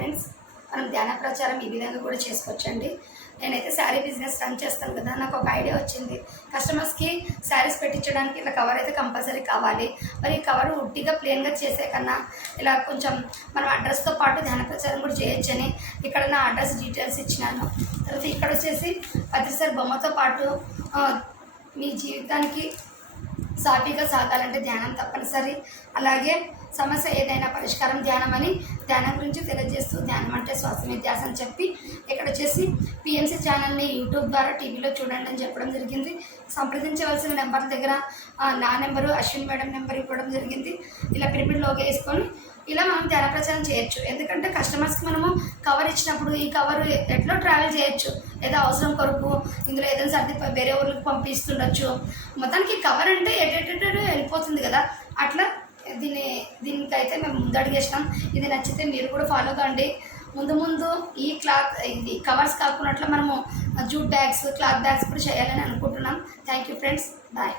Friends మనం ధ్యాన ప్రచారం ఈ విధంగా కూడా చేసుకోవచ్చండి. నేనైతే శారీ బిజినెస్ రన్ చేస్తాను కదా నాకు ఒక ఐడియా వచ్చింది. కస్టమర్స్కి శారీస్ పెట్టించడానికి ఇలా కవర్ అయితే కంపల్సరీ కావాలి. మరి ఈ కవర్ ఉట్టిగా ప్లెయిన్గా చేసే కన్నా ఇలా కొంచెం మనం అడ్రస్తో పాటు ధ్యాన ప్రచారం కూడా చేయొచ్చని ఇక్కడ నా అడ్రస్ డీటెయిల్స్ ఇచ్చినాను. తర్వాత ఇక్కడ వచ్చేసి పత్రిసారి బొమ్మతో పాటు మీ జీవితానికి సాఫీగా సాగాలంటే ధ్యానం తప్పనిసరి. అలాగే సమస్య ఏదైనా పరిష్కారం ధ్యానం అని ధ్యానం గురించి తెలియజేస్తూ ధ్యానం అంటే శ్వాస వ్యత్యాసం అని చెప్పి ఇక్కడ వచ్చేసి పిఎంసీ ఛానల్ని యూట్యూబ్ ద్వారా టీవీలో చూడండి అని చెప్పడం జరిగింది. సంప్రదించవలసిన నెంబర్ దగ్గర నా నెంబరు అశ్విన్ మేడం నెంబర్ ఇవ్వడం జరిగింది. ఇలా పిరమిడ్ లోగా వేసుకొని ఇలా మనం ధర ప్రచారం చేయొచ్చు. ఎందుకంటే కస్టమర్స్కి మనము కవర్ ఇచ్చినప్పుడు ఈ కవర్ ఎట్లా ట్రావెల్ చేయొచ్చు. ఏదో అవసరం కొరకు ఇందులో ఏదైనా సర్ది వేరే ఊర్లకు పంపిస్తుండొచ్చు. మొత్తానికి కవర్ అంటే ఎటెటెట వెళ్ళిపోతుంది కదా. అట్లా దీన్ని దీనికైతే మేము ముందడిగేసినాం ఇది నచ్చితే మీరు కూడా ఫాలో కండి. ముందు ముందు ఈ క్లాత్ ఇది కవర్స్ కాకున్నట్లు మనము జూట్ బ్యాగ్స్ క్లాత్ బ్యాగ్స్ కూడా చేయాలని అనుకుంటున్నాం. Thank you friends bye